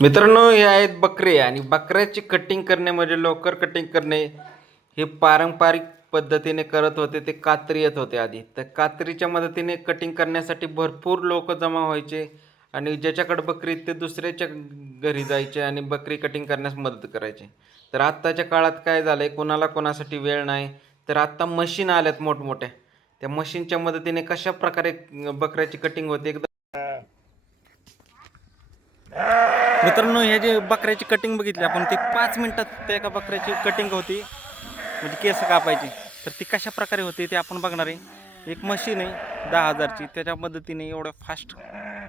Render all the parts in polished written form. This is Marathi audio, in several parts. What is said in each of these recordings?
मित्रांनो, हे आहेत बकरे आणि बकऱ्याची कटिंग करणे म्हणजे लवकर कटिंग करणे हे पारंपरिक पद्धतीने करत होते. ते कात्री येत होते आधी. तर कात्रीच्या मदतीने कटिंग करण्यासाठी भरपूर लोक जमा व्हायचे आणि ज्याच्याकडे बकरी ते दुसऱ्याच्या घरी जायचे आणि बकरी कटिंग करण्यास मदत करायचे. तर आत्ताच्या काळात काय झालंय, कोणाला कोणासाठी वेळ नाही. तर आत्ता मशीन आल्यात मोठमोठ्या. त्या मशीनच्या मदतीने कशा प्रकारे बकऱ्याची कटिंग होते एकदम. मित्रांनो, हे जे बकऱ्याची कटिंग बघितली आपण, ती 5 मिनिटात त्या एका बकऱ्याची कटिंग होती, म्हणजे केस कापायची. तर ती कशा प्रकारे होते ते आपण बघणार आहे. एक मशीन आहे 10,000ची, त्याच्या मदतीने एवढं फास्ट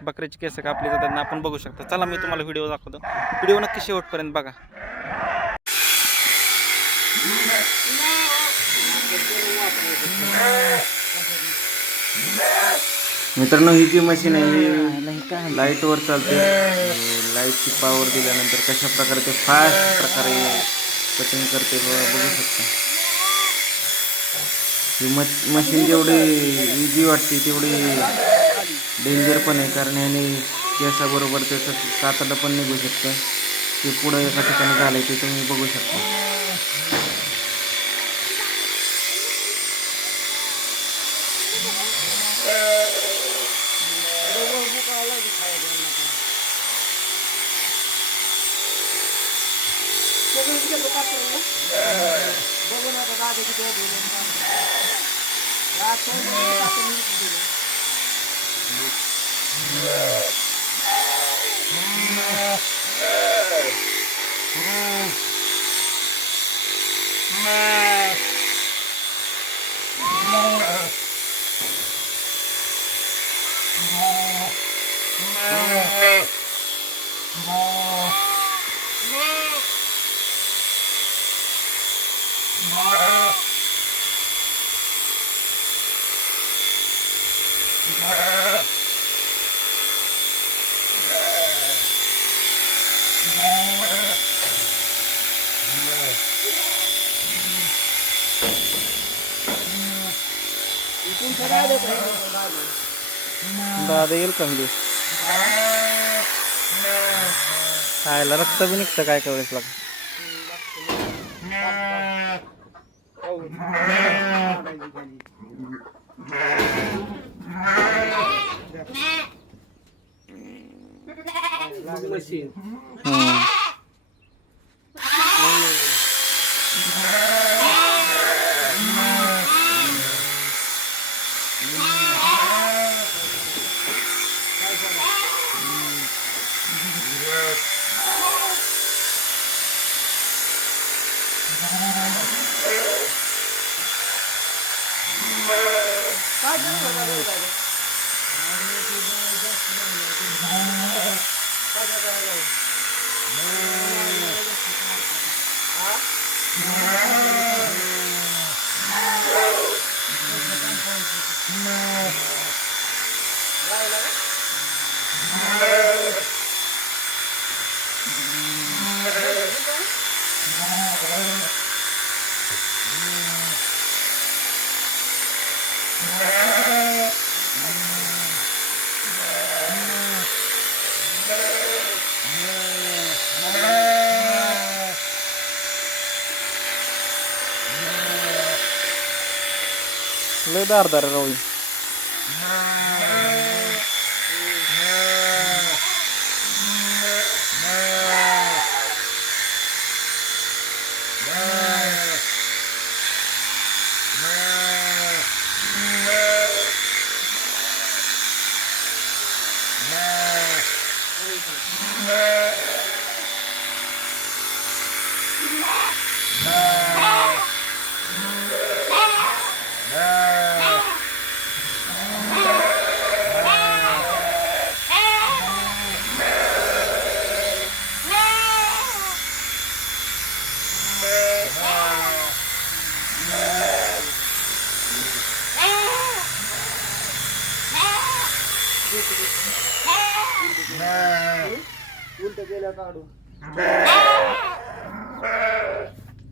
बकऱ्याची केस कापली जातात आपण बघू शकता. चला मी तुम्हाला व्हिडिओ दाखवतो. व्हिडिओ नक्की शेवटपर्यंत बघा. मित्रांनो, ही जी मशीन आहे ही लाईटवर चालते. लाईटची पॉवर दिल्यानंतर कशा प्रकारे ते फास्ट प्रकारे कटिंग करते बघू शकता. ही मशीन जेवढी इझी वाटते तेवढी डेंजर पण आहे, कारण याने केसाबरोबर त्याचं कातडं पण निघू शकतं. ते पुढं एका ठिकाणी झालंय ते तुम्ही बघू शकता. दादा येईल का म्हणजे खायला रक्त बी निघतं काय काय वेळेस लागतं. लय दारदार राहू. उलट गेल्या काढून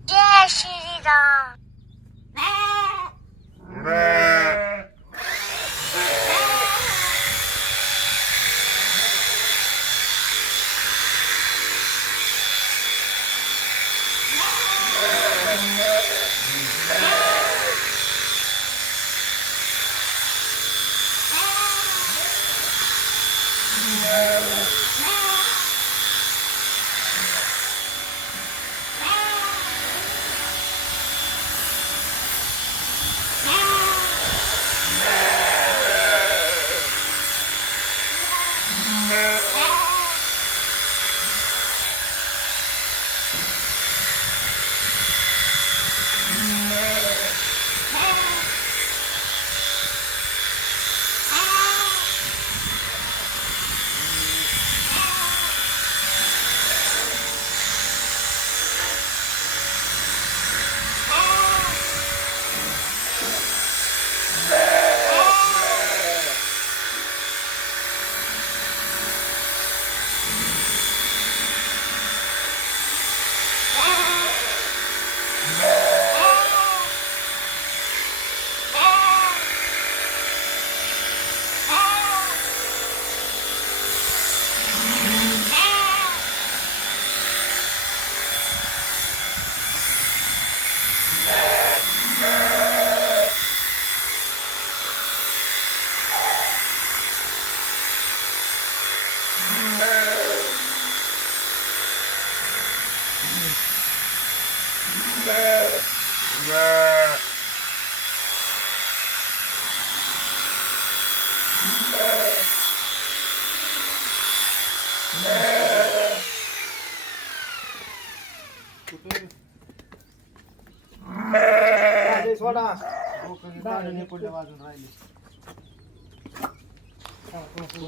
जय श्रीराम.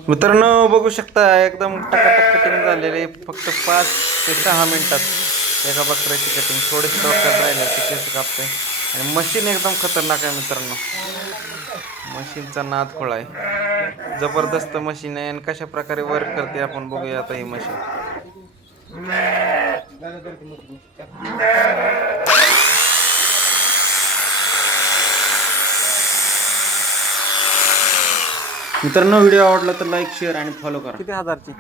मित्रांनो बघू शकता एकदम टकाटक कटिंग झालेले फक्त 5 ते 6 मिनिटात एका बकऱ्याची कटिंग. थोडेसे डोक्यात राहिले ते केस कापते आणि मशीन एकदम खतरनाक आहे मित्रांनो. मशीनचा नाद खोळा आहे, जबरदस्त मशीन आहे आणि कशा प्रकारे वर्क करते आपण बघूया आता ही मशीन. मित्रांनो व्हिडिओ आवडला तर लाईक शेअर आणि फॉलो करा. किती हजारची?